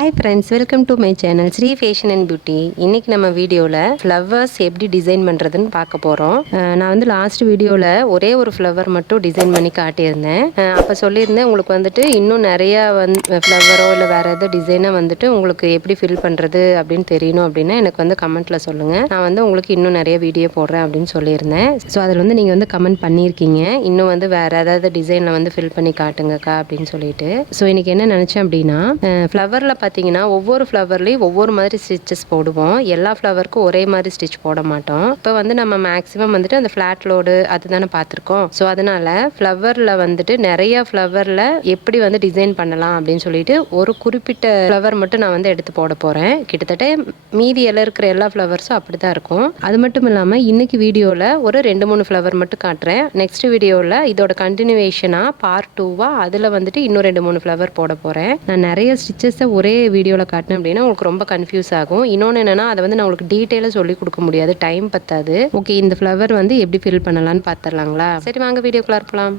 Hi friends, welcome to my channel Sri fashion and beauty. இன்னைக்கு நம்ம வீடியோவில் ஃப்ளவர்ஸ் எப்படி டிசைன் பண்ணுறதுன்னு பார்க்க போகிறோம். நான் வந்து லாஸ்ட் வீடியோவில் ஒரே ஒரு ஃப்ளவர் மட்டும் டிசைன் பண்ணி காட்டியிருந்தேன். அப்போ சொல்லியிருந்தேன் உங்களுக்கு வந்துட்டு இன்னும் நிறையா ஃப்ளவரோ இல்லை வேறு எதாவது டிசைனாக வந்துட்டு உங்களுக்கு எப்படி ஃபில் பண்ணுறது அப்படின்னு தெரியணும் அப்படின்னா எனக்கு வந்து கமெண்ட்டில் சொல்லுங்கள். நான் வந்து உங்களுக்கு இன்னும் நிறைய வீடியோ போடுறேன் அப்படின்னு சொல்லியிருந்தேன். ஸோ அதில் வந்து நீங்கள் வந்து கமெண்ட் பண்ணியிருக்கீங்க, இன்னும் வந்து வேறு ஏதாவது டிசைனில் வந்து ஃபில் பண்ணி காட்டுங்கக்கா அப்படின்னு சொல்லிட்டு. ஸோ இன்றைக்கி என்ன நினச்சேன் அப்படின்னா, ஃப்ளவரில் பார்த்தீங்கன்னா ஒவ்வொரு ஃப்ளவர்லேயும் ஒவ்வொரு மாதிரி ஸ்டிச்சஸ் போடுவோம். எல்லா ஃப்ளவருக்கும் ஒரே மாதிரி ஸ்டிச் போட மாட்டோம். இப்போ வந்து நம்ம மேக்ஸிமம் வந்துட்டு அந்த ஃப்ளாட் லோடு அதுதானே பார்த்துருக்கோம். ஸோ அதனால ஃப்ளவரில் வந்துட்டு நிறைய ஃப்ளவரில் எப்படி வந்து டிசைன் பண்ணலாம் அப்படின்னு சொல்லிட்டு ஒரு குறிப்பிட்ட ஃப்ளவர் மட்டும் நான் வந்து எடுத்து போட போகிறேன். கிட்டத்தட்ட மீதி எல்லாம் இருக்கிற எல்லா ஃப்ளவர்ஸும் அப்படி தான் இருக்கும். அது மட்டும் இல்லாமல் இன்னைக்கு வீடியோவில் ஒரு 2-3 ஃப்ளவர் மட்டும் காட்டுறேன். நெக்ஸ்ட் வீடியோவில் இதோட கண்டினியூவேஷனாக பார்ட் 2வாக அதில் வந்துட்டு இன்னும் 2-3 ஃப்ளவர் போட போகிறேன். நான் நிறைய ஸ்டிச்சஸை ஒரே வீடியோவில் காட்டினேன் அப்படின்னா உங்களுக்கு ரொம்ப கன்ஃபியூஸ் ஆகும். இன்னொன்று என்னென்னா அதை வந்து நான் உங்களுக்கு டீட்டெயிலாக சொல்லி கொடுக்க முடியாது, டைம் பத்தாது. ஓகே, இந்த ஃப்ளவர் வந்து எப்படி ஃபில் பண்ணலான்னு பார்த்துடலாங்களா? சரி வாங்க வீடியோக்குள்ள இருக்கலாம்.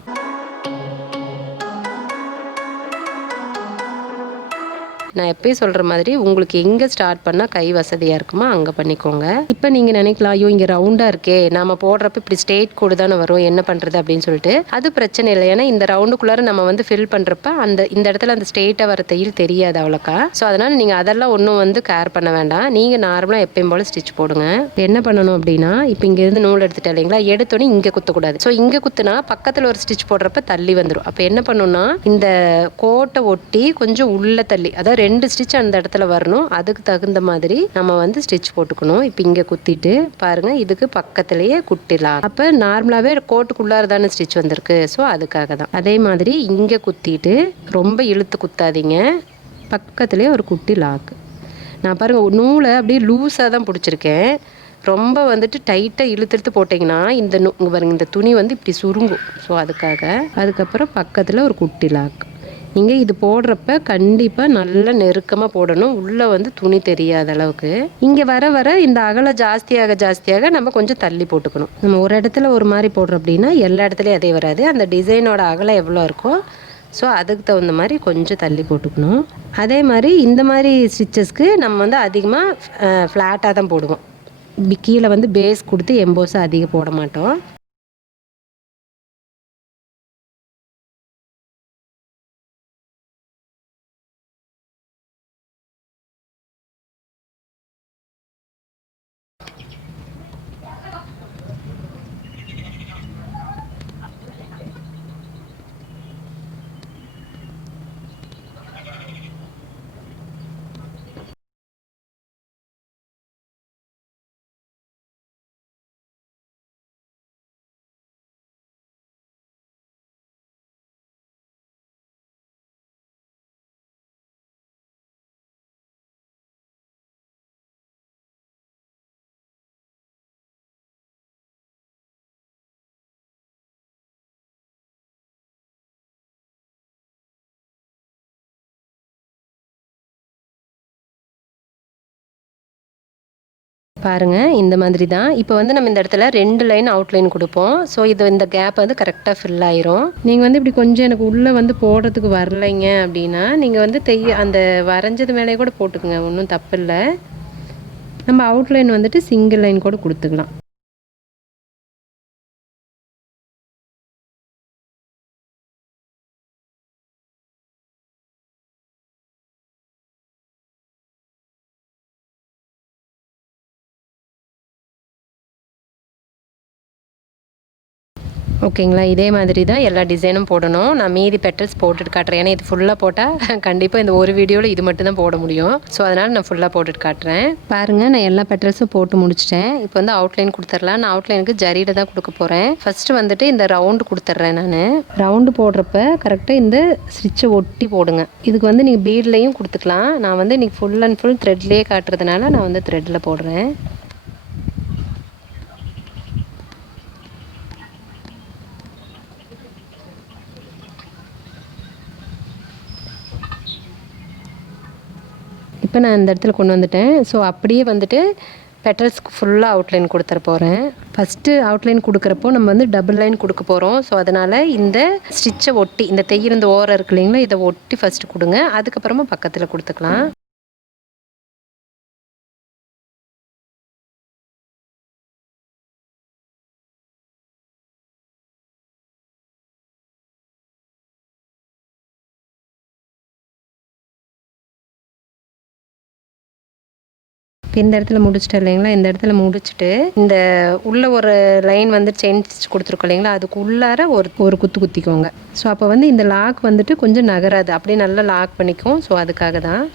நான் எப்பயும் சொல்கிற மாதிரி உங்களுக்கு எங்கே ஸ்டார்ட் பண்ணால் கை வசதியாக இருக்குமோ அங்கே பண்ணிக்கோங்க. இப்போ நீங்கள் நினைக்கலாம், ஐயோ இங்கே ரவுண்டாக இருக்கே, நம்ம போடுறப்ப இப்படி ஸ்ட்ரெயிட் கோடு தானே வரும், என்ன பண்ணுறது அப்படின்னு சொல்லிட்டு. அது பிரச்சனை இல்லை. ஏன்னா இந்த ரவுண்டுக்குள்ளார நம்ம வந்து ஃபில் பண்ணுறப்ப இந்த இடத்துல அந்த ஸ்ட்ரெயிட்டாக வர தையல் தெரியாது அவ்வளோக்கா. ஸோ அதனால் நீங்கள் அதெல்லாம் ஒன்றும் வந்து கேர் பண்ண வேண்டாம். நீங்கள் நார்மலாக எப்பயும் போல் ஸ்டிச் போடுங்க. என்ன பண்ணணும் அப்படின்னா, இப்போ இங்கேருந்து நூல் எடுத்துட்டேன் இல்லைங்களா, எடுத்தோன்னே இங்கே குத்தக்கூடாது. ஸோ இங்கே குத்துனா பக்கத்தில் ஒரு ஸ்டிச் போடுறப்ப தள்ளி வந்துடும். அப்போ என்ன பண்ணணும்னா, இந்த கோட்டை ஒட்டி கொஞ்சம் உள்ள தள்ளி, அதாவது 2 ஸ்டிச் அந்த இடத்துல வரணும். அதுக்கு தகுந்த மாதிரி நம்ம வந்து ஸ்டிச் போட்டுக்கணும். இப்போ இங்கே குத்திட்டு பாருங்கள், இதுக்கு பக்கத்துலேயே குட்டிலாம். அப்போ நார்மலாகவே கோட்டுக்குள்ளார தானே ஸ்டிச் வந்திருக்கு. ஸோ அதுக்காக தான். அதே மாதிரி இங்கே குத்திட்டு ரொம்ப இழுத்து குத்தாதீங்க, பக்கத்துலேயே ஒரு குட்டி லாக்கு. நான் பாருங்கள் நூலை அப்படியே லூஸாக தான் பிடிச்சிருக்கேன். ரொம்ப வந்துட்டு டைட்டாக இழுத்து போட்டிங்கன்னா இந்த துணி வந்து இப்படி சுருங்கும். ஸோ அதுக்கப்புறம் பக்கத்தில் ஒரு குட்டி லாக்கு. நீங்கள் இது போடுறப்ப கண்டிப்பாக நல்லா நெருக்கமாக போடணும், உள்ளே வந்து துணி தெரியாத அளவுக்கு. இங்கே வர இந்த அகலம் ஜாஸ்தியாக நம்ம கொஞ்சம் தள்ளி போட்டுக்கணும். நம்ம ஒரு இடத்துல ஒரு மாதிரி போடுறோம் அப்படின்னா எல்லா இடத்துலையும் அதே வராது. அந்த டிசைனோட அகலம் எவ்வளோ இருக்கோ ஸோ அதுக்கு தகுந்த மாதிரி கொஞ்சம் தள்ளி போட்டுக்கணும். அதே மாதிரி இந்த மாதிரி ஸ்டிச்சஸ்க்கு நம்ம வந்து அதிகமாக ஃப்ளாட்டாக தான் போடுவோம். கீழே வந்து பேஸ் கொடுத்து எம்போஸை அதிகம் போட மாட்டோம். பாருங்கள், இந்த மாதிரி தான். இப்போ வந்து நம்ம இந்த இடத்துல 2 லைன் அவுட்லைன் கொடுப்போம். ஸோ இந்த கேப் வந்து கரெக்டாக ஃபில் ஆயிரும். நீங்கள் வந்து இப்படி கொஞ்சம் எனக்கு உள்ளே வந்து போடுறதுக்கு வரலைங்க அப்படின்னா நீங்கள் வந்து அந்த வரைஞ்சது மேலே கூட போட்டுக்குங்க, ஒன்றும் தப்பு இல்லை. நம்ம அவுட்லைன் வந்துட்டு சிங்கிள் லைன் கூட கொடுத்துக்கலாம். ஓகேங்களா, இதே மாதிரி தான் எல்லா டிசைனும் போடணும். நான் மீதி பெட்டல்ஸ் போட்டுட்டு காட்டுறேன். ஏன்னா இது ஃபுல்லாக போட்டால் கண்டிப்பாக இந்த ஒரு வீடியோவில் இது மட்டும் தான் போட முடியும். ஸோ அதனால் நான் ஃபுல்லாக போட்டுட்டு காட்டுறேன். பாருங்கள், நான் எல்லா பெட்டல்ஸும் போட்டு முடிச்சிட்டேன். இப்போ வந்து அவுட்லைன் கொடுத்துடலாம். நான் அவுட்லைனுக்கு ஜரியில் தான் கொடுக்க போகிறேன். ஃபஸ்ட்டு வந்துட்டு இந்த ரவுண்டு கொடுத்துட்றேன். நான் ரவுண்டு போடுறப்ப கரெக்டாக இந்த ஸ்டிச்சை ஒட்டி போடுங்க. இதுக்கு வந்து நீங்கள் பீட்லேயும் கொடுத்துக்கலாம். நான் வந்து இன்றைக்கி ஃபுல் அண்ட் ஃபுல் த்ரெட்லேயே காட்டுறதுனால நான் வந்து த்ரெட்டில் போடுறேன். இப்போ நான் இந்த இடத்துல கொண்டு வந்துட்டேன். ஸோ அப்படியே வந்துட்டு பெட்டல்ஸ்க்கு ஃபுல்லாக அவுட்லைன் கொடுத்துட போகிறேன். ஃபஸ்ட்டு அவுட்லைன் கொடுக்குறப்போ நம்ம வந்து டபுள் லைன் கொடுக்க போகிறோம். ஸோ அதனால் இந்த ஸ்டிச்சை ஒட்டி, இந்த தையல் இந்த ஓரம் இருக்கு இல்லைங்களா, இதை ஒட்டி ஃபஸ்ட்டு கொடுங்க. அதுக்கப்புறமா பக்கத்தில் கொடுத்துக்கலாம். இந்த இடத்துல முடிச்சிட்டேன் இல்லைங்களா, இந்த இடத்துல முடிச்சுட்டு இந்த உள்ள ஒரு லைன் வந்து செயின் ஸ்டிச் கொடுத்துருக்கோம் இல்லைங்களா, அதுக்கு உள்ளார ஒரு குத்து குத்திக்கோங்க. ஸோ அப்போ வந்து இந்த லாக் வந்துட்டு கொஞ்சம் நகராது, அப்படியே நல்லா லாக் பண்ணிக்கும். ஸோ அதுக்காக தான்.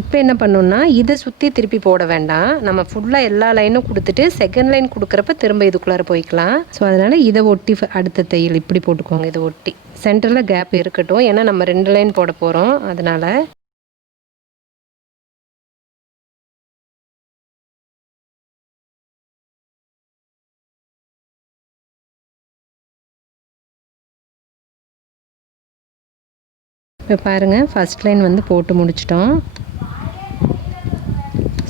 இப்போ என்ன பண்ணணும்னா இதை சுற்றி திருப்பி போட வேண்டாம், நம்ம ஃபுல்லாக எல்லா லைனும் கொடுத்துட்டு செகண்ட் லைன் கொடுக்குறப்ப திரும்ப இதுக்குள்ளார போய்க்கலாம். ஸோ அதனால் இதை ஒட்டி அடுத்த தையல் இப்படி போட்டுக்கோங்க. இதை ஒட்டி சென்டரில் கேப் இருக்கட்டும், ஏன்னா நம்ம 2 லைன் போட போகிறோம். அதனால் இப்போ பாருங்கள், ஃபஸ்ட் லைன் வந்து போட்டு முடிச்சிட்டோம்.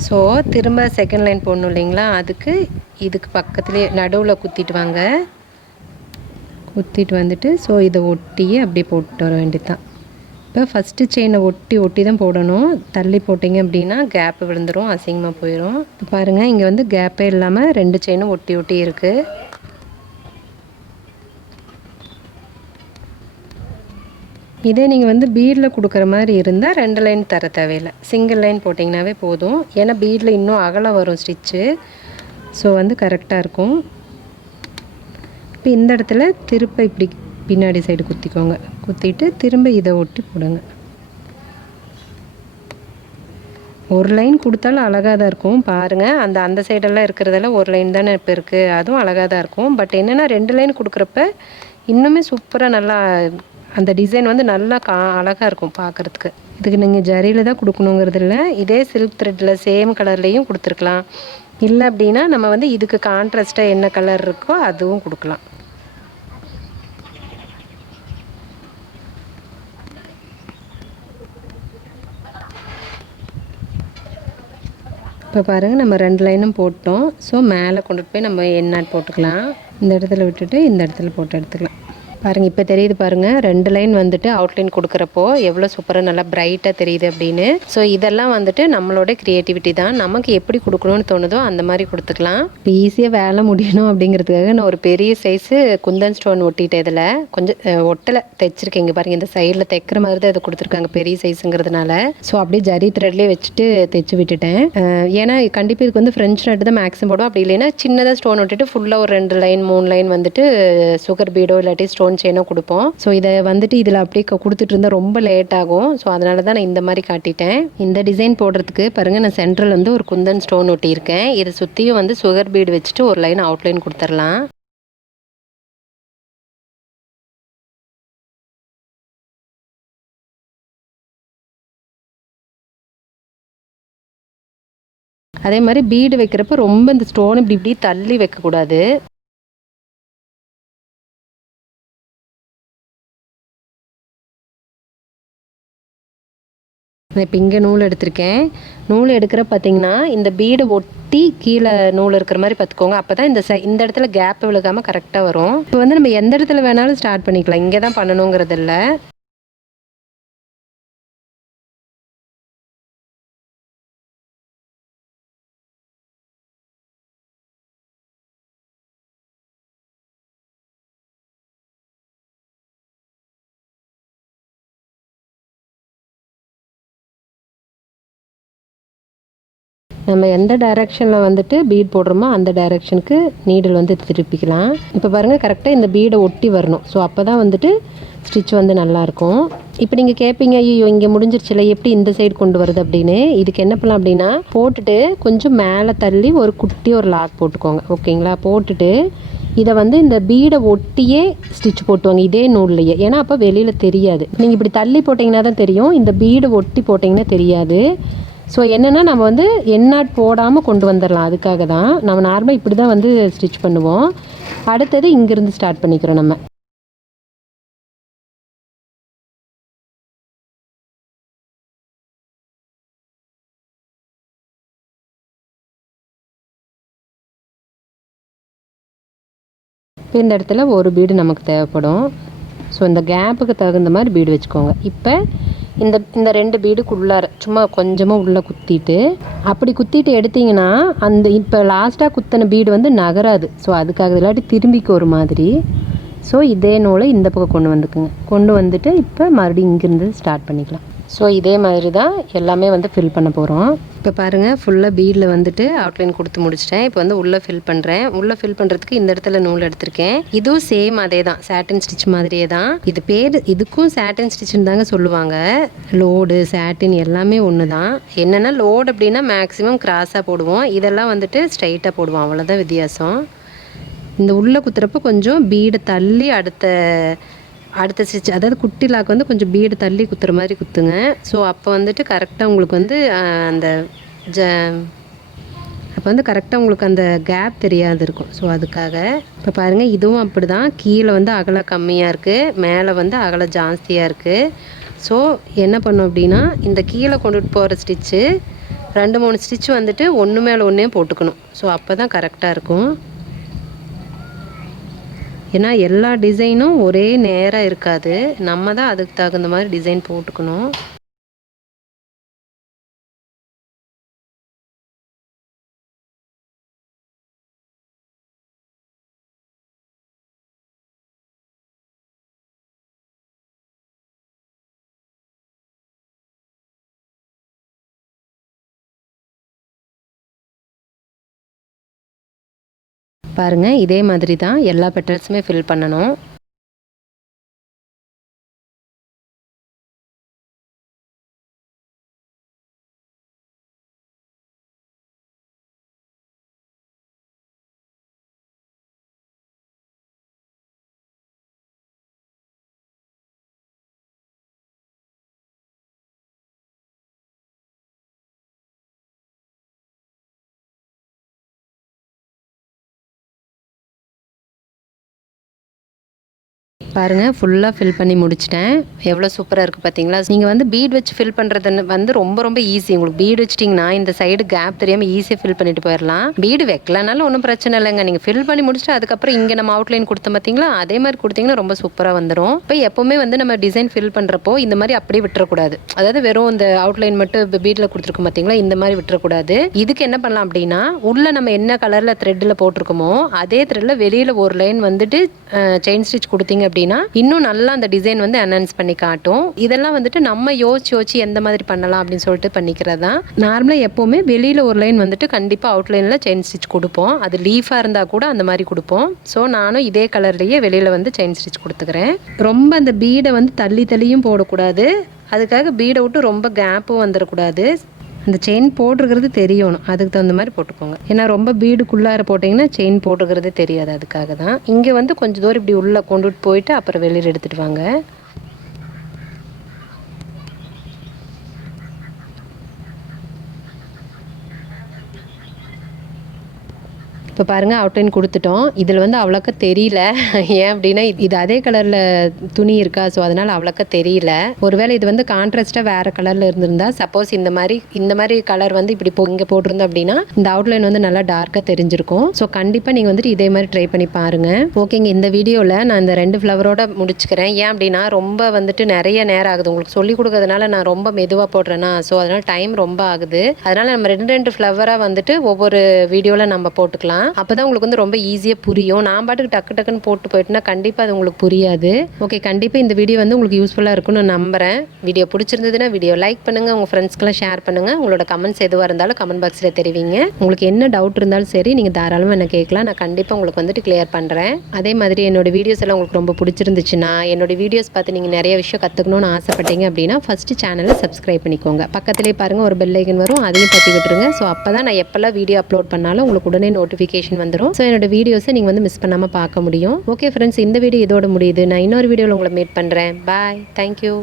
ஸோ திரும்ப செகண்ட் லைன் போடணும் இல்லைங்களா, அதுக்கு இதுக்கு பக்கத்துலேயே நடுவில் குத்திட்டு வாங்க. குத்திட்டு வந்துட்டு ஸோ இதை ஒட்டியே அப்படியே போட்டு வர வேண்டியது தான். இப்போ ஃபஸ்ட்டு செயினை ஒட்டி தான் போடணும். தள்ளி போட்டிங்க அப்படின்னா கேப்பு விழுந்துடும், அசிங்கமாக போயிடும். இப்போ பாருங்கள், இங்கே வந்து கேப்பே இல்லாமல் 2 செயினும் ஒட்டி இருக்குது. இதே நீங்கள் வந்து பீடில் கொடுக்குற மாதிரி இருந்தால் 2 லைன் தர தேவையில்லை, சிங்கிள் லைன் போட்டிங்கனாவே போதும். ஏன்னா பீடில் இன்னும் அகலம் வரும் ஸ்டிச்சு. ஸோ வந்து கரெக்டாக இருக்கும். இப்போ இந்த இடத்துல திருப்ப இப்படி பின்னாடி சைடு குத்திக்கோங்க. குத்திட்டு திரும்ப இதை ஒட்டி போடுங்க. ஒரு லைன் கொடுத்தாலும் அழகாக தான் இருக்கும். பாருங்கள், அந்த சைடெல்லாம் இருக்கிறதெல்லாம் ஒரு லைன் தானே இப்போ இருக்குது, அதுவும் அழகாக தான் இருக்கும். பட் என்னென்னா 2 லைன் கொடுக்குறப்ப இன்னுமே சூப்பராக நல்லா அந்த டிசைன் வந்து நல்லா அழகாக இருக்கும் பார்க்குறதுக்கு. இதுக்கு நீங்கள் ஜரியில் தான் கொடுக்கணுங்கிறது இல்லை, இதே சில்க் த்ரெட்டில் சேம் கலர்லேயும் கொடுத்துருக்கலாம். இல்லை அப்படின்னா நம்ம வந்து இதுக்கு கான்ட்ராஸ்ட்டாக என்ன கலர் இருக்கோ அதுவும் கொடுக்கலாம். இப்போ பாருங்கள், நம்ம 2 லைனும் போட்டோம். ஸோ மேலே கொண்டுட்டு போய் நம்ம எண்ணாட் போட்டுக்கலாம். இந்த இடத்துல விட்டுட்டு இந்த இடத்துல போட்டு எடுத்துக்கலாம். பாருங்கள், இப்போ தெரியுது பாருங்கள், 2 லைன் வந்துட்டு அவுட்லைன் கொடுக்குறப்போ எவ்வளோ சூப்பராக நல்லா பிரைட்டாக தெரியுது அப்படின்னு. ஸோ இதெல்லாம் வந்துட்டு நம்மளோட க்ரியேட்டிவிட்டி தான். நமக்கு எப்படி கொடுக்கணும்னு தோணுதோ அந்த மாதிரி கொடுத்துக்கலாம். இப்போ ஈஸியாக வேலை முடியணும் அப்படிங்கிறதுக்காக நான் ஒரு பெரிய சைஸு குந்தன் ஸ்டோன் ஒட்டிட்டேன். இதில் கொஞ்சம் ஒட்டலை தைச்சிருக்கேன். இங்கே பாருங்கள், இந்த சைடில் தைக்கிற மாதிரி தான் இதை கொடுத்துருக்காங்க பெரிய சைஸுங்கிறதுனால. ஸோ அப்படியே ஜரி த்ரெட்லேயே வச்சுட்டு தைச்சி விட்டுட்டேன். ஏன்னா கண்டிப்பாக இதுக்கு வந்து ஃப்ரெஞ்ச் நட்டு தான் மேக்ஸிமம் போடும். அப்படி இல்லைன்னா சின்னதாக ஸ்டோன் ஒட்டிட்டு ஃபுல்லாக ஒரு 2 லைன் 3 லைன் வந்துட்டு சுகர் பீடோ இல்லாட்டி ஸ்டோன் செயினும் கொடுப்போம். ஸோ இதை வந்துட்டு இதில் அப்படியே கொடுத்துட்டு இருந்தால் ரொம்ப லேட் ஆகும். ஸோ அதனால தான் நான் இந்த மாதிரி காட்டிட்டேன். இந்த டிசைன் போடுறதுக்கு பாருங்கள், நான் சென்ட்ரல் வந்து ஒரு குந்தன் ஸ்டோன் ஒட்டியிருக்கேன். இதை சுற்றியும் வந்து சுகர் பீடு வச்சுட்டு ஒரு லைன் அவுட்லைன் கொடுத்துடலாம். அதே மாதிரி பீடு வைக்கிறப்ப ரொம்ப இந்த ஸ்டோன் இப்படி தள்ளி வைக்கக்கூடாது. நான் இப்போ இங்கே நூல் எடுத்திருக்கேன். நூல் எடுக்கிற பார்த்தீங்கன்னா இந்த பீடை ஒட்டி கீழே நூல் இருக்கிற மாதிரி பார்த்துக்கோங்க. அப்போ தான் இந்த இடத்துல கேப் விழுகாமல் கரெக்டாக வரும். இப்போ வந்து நம்ம எந்த இடத்துல வேணாலும் ஸ்டார்ட் பண்ணிக்கலாம், இங்கே தான் பண்ணணுங்கிறது இல்லை. நம்ம எந்த டைரெக்ஷனில் வந்துட்டு பீட் போடுறோமோ அந்த டைரெக்ஷனுக்கு நீடில் வந்து திருப்பிக்கலாம். இப்போ பாருங்கள், கரெக்டாக இந்த பீடை ஒட்டி வரணும். ஸோ அப்போ தான் வந்துட்டு ஸ்டிச் வந்து நல்லாயிருக்கும். இப்போ நீங்கள் கேட்பீங்க, ஐயோ இங்கே முடிஞ்சிருச்சுல எப்படி இந்த சைடு கொண்டு வருது அப்படின்னு. இதுக்கு என்ன பண்ணலாம் அப்படின்னா, போட்டுட்டு கொஞ்சம் மேலே தள்ளி ஒரு குட்டி ஒரு லாக் போட்டுக்கோங்க. ஓகேங்களா? போட்டுட்டு இதை வந்து இந்த பீடை ஒட்டியே ஸ்டிச் போட்டுவாங்க இதே நூல்லையே. ஏன்னா அப்போ வெளியில் தெரியாது. நீங்கள் இப்படி தள்ளி போட்டிங்கன்னா தான் தெரியும், இந்த பீடை ஒட்டி போட்டிங்கன்னா தெரியாது. ஸோ என்னென்னா நம்ம வந்து எண்ணாட் போடாமல் கொண்டு வந்துடலாம். அதுக்காக தான் நம்ம நார்மலாக இப்படி தான் வந்து ஸ்டிச் பண்ணுவோம். அடுத்தது இங்கேருந்து ஸ்டார்ட் பண்ணிக்கிறோம் நம்ம. இப்போ இந்த இடத்துல ஒரு பீடு நமக்கு தேவைப்படும். ஸோ இந்த கேப்புக்கு தகுந்த மாதிரி பீடு வச்சுக்கோங்க. இப்போ இந்த 2 பீடுக்குள்ளார சும்மா கொஞ்சமாக உள்ளே குத்திட்டு அப்படி குத்திட்டு எடுத்திங்கன்னா அந்த இப்போ லாஸ்ட்டாக குத்தின பீடு வந்து நகராது. ஸோ அதுக்காக இல்லாட்டி திரும்பிக்கு ஒரு மாதிரி. ஸோ இதே நூலை இந்த பக்கம் கொண்டு வந்துக்குங்க. கொண்டு வந்துட்டு இப்போ மறுபடியும் இங்கேருந்து ஸ்டார்ட் பண்ணிக்கலாம். ஸோ இதே மாதிரி தான் எல்லாமே வந்து ஃபில் பண்ண போகிறோம். இப்போ பாருங்கள் ஃபுல்லாக பீடில் வந்துட்டு அவுட்லைன் கொடுத்து முடிச்சிட்டேன். இப்போ வந்து உள்ளே ஃபில் பண்ணுறேன். உள்ளே ஃபில் பண்ணுறதுக்கு இந்த இடத்துல நூல் எடுத்திருக்கேன். இதுவும் சேம் அதே தான், சாட்டின் ஸ்டிச் மாதிரியே தான். இது பேர் இதுக்கும் சாட்டின் ஸ்டிச்சுன்னு தாங்க சொல்லுவாங்க. லோடு சாட்டின் எல்லாமே ஒன்று தான். என்னென்னா லோடு அப்படின்னா மேக்ஸிமம் கிராஸாக போடுவோம், இதெல்லாம் வந்துட்டு ஸ்ட்ரைட்டாக போடுவோம், அவ்வளோதான் வித்தியாசம். இந்த உள்ளே குத்துறப்போ கொஞ்சம் பீடை தள்ளி அடுத்த ஸ்டிச், அதாவது குட்டி லாக் வந்து கொஞ்சம் பீடு தள்ளி குத்துற மாதிரி குத்துங்க. ஸோ அப்போ வந்துட்டு கரெக்டாக உங்களுக்கு வந்து அந்த அப்போ வந்து கரெக்டாக உங்களுக்கு அந்த கேப் தெரியாது இருக்கும். ஸோ அதுக்காக இப்போ பாருங்கள் இதுவும் அப்படி தான். கீழே வந்து அகலம் கம்மியாக இருக்குது, மேலே வந்து அகலம் ஜாஸ்தியாக இருக்குது. ஸோ என்ன பண்ணோம் அப்படின்னா இந்த கீழே கொண்டுட்டு போகிற ஸ்டிச்சு 2-3 ஸ்டிச் வந்துட்டு ஒன்று மேலே ஒன்றே போட்டுக்கணும். ஸோ அப்போ தான் கரெக்டாக இருக்கும். ஏன்னா எல்லா டிசைனும் ஒரே நேராக இருக்காது, நம்ம தான் அதுக்கு தகுந்த மாதிரி டிசைன் போட்டுக்கணும். பாருங்கள் இதே மாதிரி தான் எல்லா பெட்டல்ஸுமே ஃபில் பண்ணணும். பாருங்கள் ஃபுல்லாக ஃபில் பண்ணி முடிச்சிட்டேன். எவ்வளோ சூப்பராக இருக்குது பார்த்தீங்களா? நீங்கள் வந்து பீட் வச்சு ஃபில் பண்ணுறது வந்து ரொம்ப ரொம்ப ஈஸி. உங்களுக்கு பீடு வச்சிட்டிங்கன்னா இந்த சைடு கேப் தெரியாமல் ஈஸியாக ஃபில் பண்ணிட்டு போயிடலாம். பீடு வைக்கலனாலும் ஒன்றும் பிரச்சனை இல்லைங்க. நீங்கள் ஃபில் பண்ணி முடிச்சுட்டு அதுக்கப்புறம் இங்கே நம்ம அவுட்லைன் கொடுத்தோம் பார்த்தீங்களா, அதே மாதிரி கொடுத்தீங்கன்னா ரொம்ப சூப்பராக வந்துடும். இப்போ எப்போவுமே வந்து நம்ம டிசைன் ஃபில் பண்ணுறப்போ இந்த மாதிரி அப்படியே விட்டுறக்கூடாது. அதாவது வெறும் இந்த அவுட்லைன் மட்டும் பீடில் கொடுத்துருக்கோம் பார்த்தீங்களா, இந்த மாதிரி விட்டுறக்கூடாது. இதுக்கு என்ன பண்ணலாம் அப்படின்னா, உள்ளே நம்ம என்ன கலரில் த்ரெட்டில் போட்டிருக்கோமோ அதே த்ரெட்டில் வெளியில் ஒரு லைன் வந்துட்டு செயின் ஸ்டிச் கொடுத்தீங்க அப்படின்னா இன்னும் நல்லா அந்த டிசைன் வந்து என்ஹான்ஸ் பண்ணி காட்டும். இதெல்லாம் வந்துட்டு நம்ம யோசிச்சு எந்த மாதிரி பண்ணலாம் அப்படின்னு சொல்லிட்டு பண்ணிக்கிறது தான். நார்மலாக எப்போவுமே வெளியில் ஒரு லைன் வந்துட்டு கண்டிப்பாக அவுட்லைனில் செயின் ஸ்டிச் கொடுப்போம். அது லீஃபாக இருந்தால் கூட அந்த மாதிரி கொடுப்போம். ஸோ நானும் இதே கலர்லேயே வெளியில் வந்து செயின் ஸ்டிச் கொடுத்துக்கிறேன். ரொம்ப அந்த பீடை வந்து தள்ளியும் போடக்கூடாது, அதுக்காக பீடை விட்டு ரொம்ப கேப்பும் வந்துடக்கூடாது. அந்த செயின் போட்டிருக்கிறது தெரியணும், அதுக்கு தகுந்த மாதிரி போட்டுக்கோங்க. ஏன்னா ரொம்ப பீடுக்குள்ளார போட்டிங்கன்னா செயின் போட்டிருக்கிறது தெரியாது, அதுக்காக தான். இங்கே வந்து கொஞ்சம் தூரம் இப்படி உள்ளே கொண்டுட்டு போயிட்டு அப்புறம் வெளியில் எடுத்துகிட்டு வாங்க. இப்போ பாருங்கள் அவுட்லைன் கொடுத்துட்டோம். இதில் வந்து அவ்வளோக்கா தெரியல, ஏன் அப்படின்னா இது அதே கலரில் துணி இருக்கா, ஸோ அதனால் அவ்வளோக்கா தெரியல. ஒருவேளை இது வந்து கான்ட்ராஸ்ட்டாக வேறு கலரில் இருந்திருந்தா, சப்போஸ் இந்த மாதிரி கலர் வந்து இப்படி இங்கே போட்டிருந்தோம் அப்படின்னா இந்த அவுட்லைன் வந்து நல்லா டார்க்காக தெரிஞ்சிருக்கும். ஸோ கண்டிப்பாக நீங்கள் வந்துட்டு இதே மாதிரி ட்ரை பண்ணி பாருங்கள். ஓகேங்க, இந்த வீடியோவில் நான் இந்த 2 ஃப்ளவரோட முடிச்சுக்கிறேன். ஏன் அப்படின்னா ரொம்ப வந்துட்டு நிறைய நேரம் ஆகுது உங்களுக்கு சொல்லிக் கொடுக்கறதுனால, நான் ரொம்ப மெதுவாக போடுறேன்னா, ஸோ அதனால் டைம் ரொம்ப ஆகுது. அதனால் நம்ம 2 ஃப்ளவராக வந்துட்டு ஒவ்வொரு வீடியோவில் நம்ம போட்டுக்கலாம். அப்பதான் உங்களுக்கு வந்து ரொம்ப ஈஸியாக புரியும். நான் பாட்டுக்கு டக்குன்னு போட்டு போயிட்டுனா கண்டிப்பாக அது உங்களுக்கு புரியாது. ஓகே, கண்டிப்பாக இந்த வீடியோ வந்து உங்களுக்கு யூஸ்ஃபுல்லாக இருக்கும்னு நான் நம்புறேன். வீடியோ பிடிச்சிருந்ததுன்னா வீடியோ லைக் பண்ணுங்கள், உங்கள் ஃப்ரெண்ட்ஸ்க்கெல்லாம் ஷேர் பண்ணுங்கள். உங்களோட கமெண்ட்ஸ் எதுவாக இருந்தாலும் கமெண்ட் பாக்ஸில் தெரிவிங்க. உங்களுக்கு என்ன டவுட் இருந்தாலும் சரி நீங்கள் தாராளமாக என்ன கேட்கலாம், நான் கண்டிப்பாக உங்களுக்கு வந்துட்டு கிளியர் பண்ணுறேன். அதே மாதிரி என்னோட வீடியோஸ் எல்லாம் உங்களுக்கு ரொம்ப பிடிச்சிருந்துச்சுன்னா, என்னோட வீடியோஸ் பார்த்து நீங்கள் நிறைய விஷயம் கற்றுக்கணும்னு ஆசைப்பட்டீங்க அப்படின்னா ஃபஸ்ட்டு சேனலை சப்ஸ்கிரைப் பண்ணிக்கோங்க. பக்கத்துலேயே பாருங்கள் ஒரு பெல் ஐக்கன் வரும், அதையும் தட்டி விட்டுருங்க. ஸோ அப்போ தான் நான் எப்போல்லாம் வீடியோ அப்லோட் பண்ணாலும் உங்களுக்கு உடனே நோட்டிஃபிகேஷன் வந்துடும். ஸோ என்னோட வீடியோஸை நீங்கள் வந்து மிஸ் பண்ணாமல் பார்க்க முடியும். ஓகே ஃப்ரெண்ட்ஸ், இந்த வீடியோ இதோட முடியுது. நான் இன்னொரு வீடியோவில் உங்களை மீட் பண்ணுறேன். பாய், தேங்க்யூ.